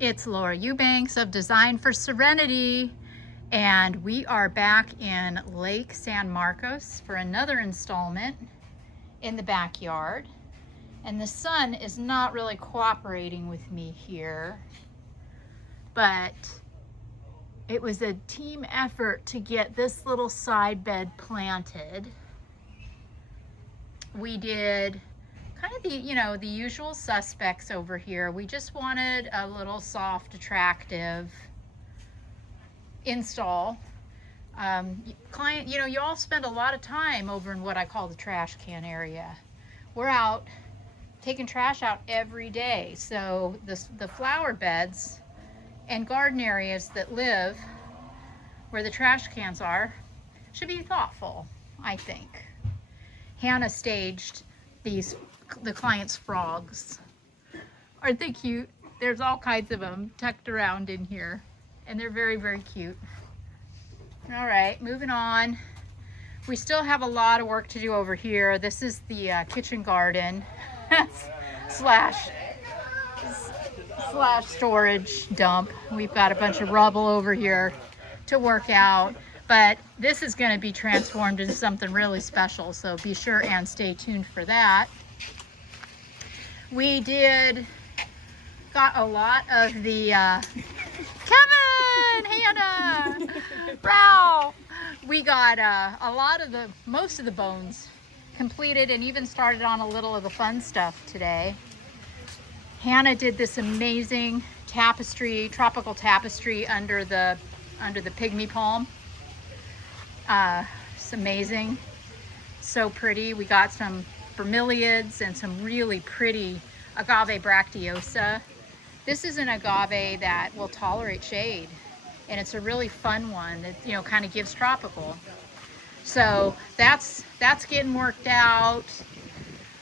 It's Laura Eubanks of Design for Serenity, and we are back in Lake San Marcos for another installment in the backyard. And the sun is not really cooperating with me here, but it was a team effort to get this little side bed planted. We did kind of the usual suspects over here. We just wanted a little soft, attractive install. Client, you all spend a lot of time over in what I call the trash can area. We're out taking trash out every day. So the flower beds and garden areas that live where the trash cans are should be thoughtful, I think. Hannah staged the client's frogs. Aren't they cute? There's all kinds of them tucked around in here, and they're very, very cute. All right, moving on. We still have a lot of work to do over here. This is the kitchen garden slash storage dump. We've got a bunch of rubble over here to work out, but this is going to be transformed into something really special, so be sure and stay tuned for that. We got a lot of the Kevin, Hannah, Rao. We got most of the bones completed and even started on a little of the fun stuff today. Hannah did this amazing tapestry, tropical tapestry under the pygmy palm. It's amazing, so pretty. We got some bromeliads and some really pretty agave bracteosa. This is an agave that will tolerate shade, and it's a really fun one that kind of gives tropical. So that's getting worked out.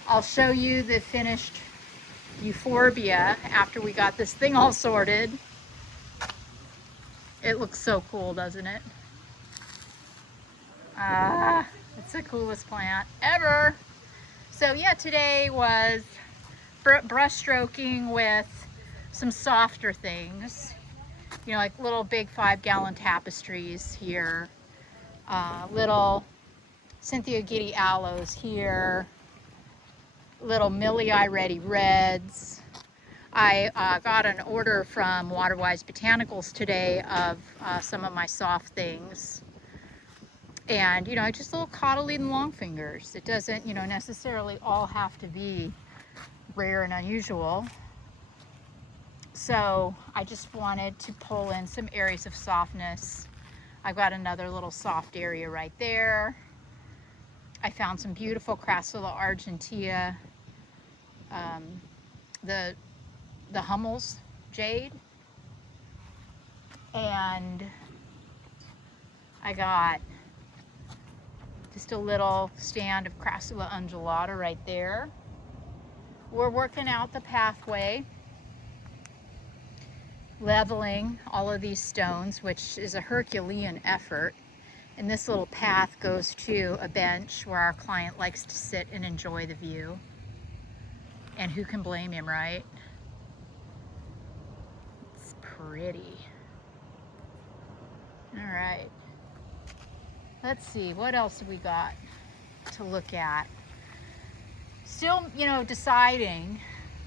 I'll show you the finished euphorbia after we got this thing all sorted. It looks so cool, doesn't it? It's the coolest plant ever. So yeah, today was brush stroking with some softer things, like little big 5-gallon tapestries here, little Cynthia Giddy aloes here, little Millii Ready reds. I got an order from Waterwise Botanicals today of some of my soft things. And, just little cotyledon long fingers. It doesn't, necessarily all have to be rare and unusual. So I just wanted to pull in some areas of softness. I've got another little soft area right there. I found some beautiful Crassula argentea, the Hummel's jade. And I got just a little stand of Crassula undulata right there. We're working out the pathway, leveling all of these stones, which is a Herculean effort. And this little path goes to a bench where our client likes to sit and enjoy the view. And who can blame him, right? It's pretty. All right. Let's see, what else have we got to look at? Still, deciding,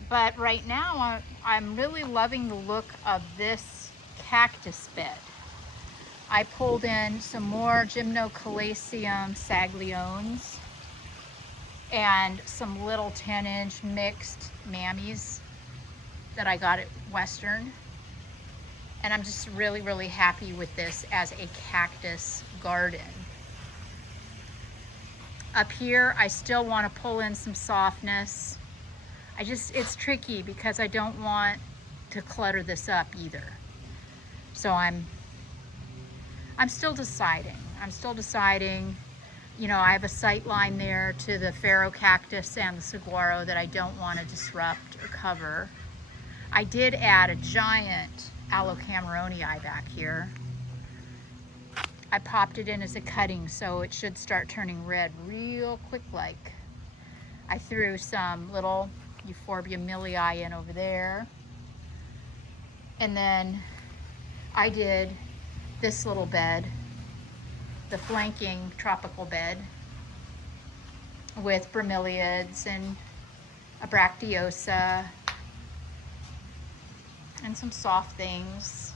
but right now I'm really loving the look of this cactus bed. I pulled in some more Gymnocalacium sagliones and some little 10-inch mixed mammies that I got at Western. And I'm just really, really happy with this as a cactus garden. Up here, I still want to pull in some softness. It's tricky because I don't want to clutter this up either. So I'm still deciding. I have a sight line there to the Pharaoh cactus and the saguaro that I don't want to disrupt or cover. I did add a giant Aloe Cameronii back here. I popped it in as a cutting, so it should start turning red real quick like. I threw some little Euphorbia millii in over there. And then I did this little bed, the flanking tropical bed with bromeliads and a bracteosa and some soft things.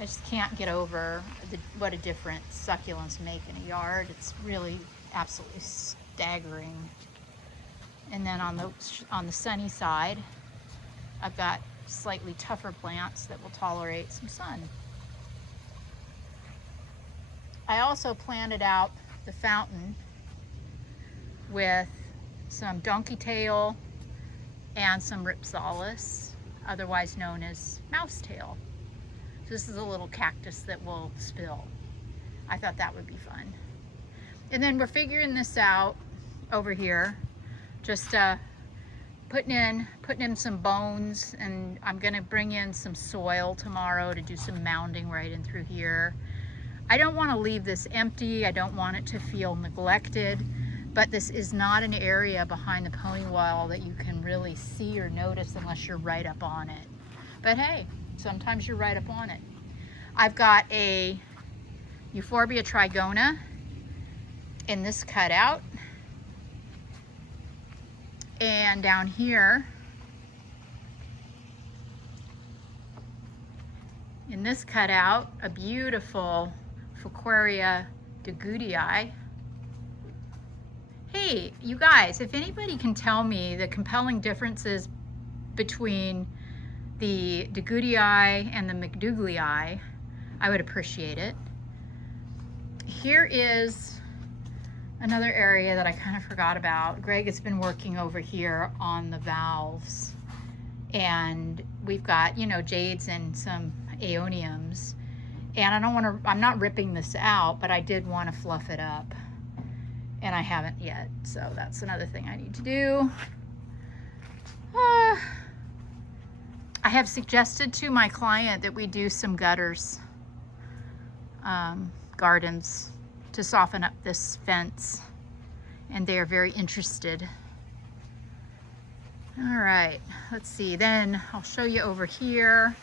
I just can't get over what a difference succulents make in a yard. It's really absolutely staggering. And then on the sunny side, I've got slightly tougher plants that will tolerate some sun. I also planted out the fountain with some donkey tail and some ripsalis, otherwise known as mouse tail. This is a little cactus that will spill. I thought that would be fun. And then we're figuring this out over here, just putting in some bones, and I'm gonna bring in some soil tomorrow to do some mounding right in through here. I don't want to leave this empty. I don't want it to feel neglected, but this is not an area behind the pony wall that you can really see or notice unless you're right up on it. But hey, sometimes you're right up on it. I've got a Euphorbia trigona in this cutout. And down here, in this cutout, a beautiful Fuquaria degoodii. Hey, you guys, if anybody can tell me the compelling differences between the degoodii and the McDougalii, I would appreciate it. Here is another area that I kind of forgot about. Greg has been working over here on the valves, and we've got, you know, jades and some aeoniums, and I'm not ripping this out, but I did want to fluff it up, and I haven't yet, so that's another thing I need to do. I have suggested to my client that we do some gutters, gardens, to soften up this fence, and they are very interested. All right, let's see, then I'll show you over here.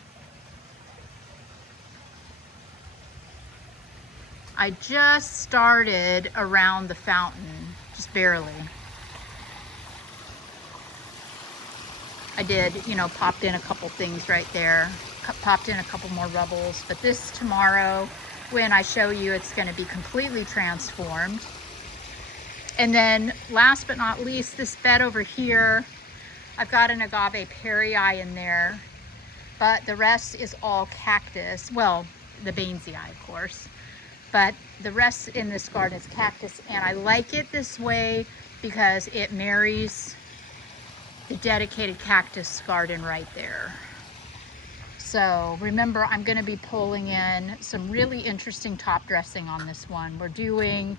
I just started around the fountain, just barely. I did, you know, popped in a couple things right there, popped in a couple more rubbles, but this tomorrow, when I show you, it's going to be completely transformed. And then last but not least, this bed over here, I've got an agave perii in there, but the rest is all cactus. Well, the Bainesii, of course, but the rest in this garden is cactus, and I like it this way because it marries the dedicated cactus garden right there. So remember, I'm going to be pulling in some really interesting top dressing on this one. We're doing,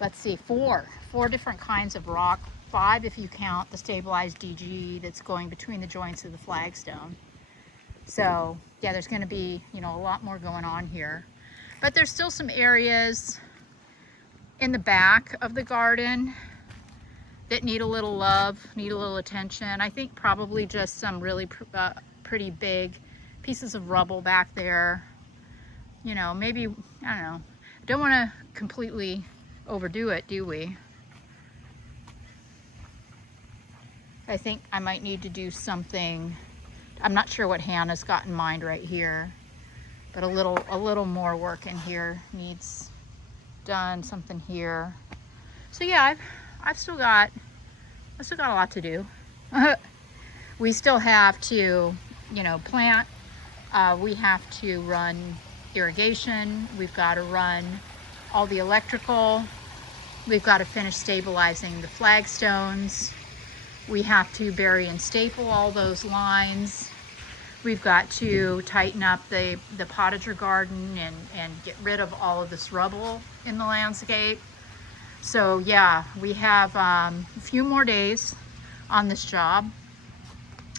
let's see, four different kinds of rock, 5 if you count the stabilized DG that's going between the joints of the flagstone. So yeah, there's going to be, you know, a lot more going on here, but there's still some areas in the back of the garden that need a little love, need a little attention. I think probably just some really pretty big pieces of rubble back there. You know, maybe, I don't know. Don't want to completely overdo it, do we? I think I might need to do something. I'm not sure what Hannah's got in mind right here, but a little more work in here needs done, something here. So yeah, I've still got a lot to do. We still have to, you know, plant. We have to run irrigation. We've got to run all the electrical. We've got to finish stabilizing the flagstones. We have to bury and staple all those lines. We've got to tighten up the potager garden and get rid of all of this rubble in the landscape. So yeah, we have a few more days on this job,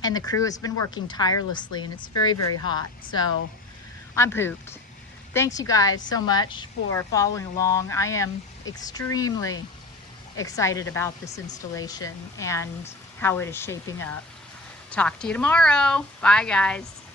and the crew has been working tirelessly, and it's very, very hot. So I'm pooped. Thanks you guys so much for following along. I am extremely excited about this installation and how it is shaping up. Talk to you tomorrow. Bye, guys.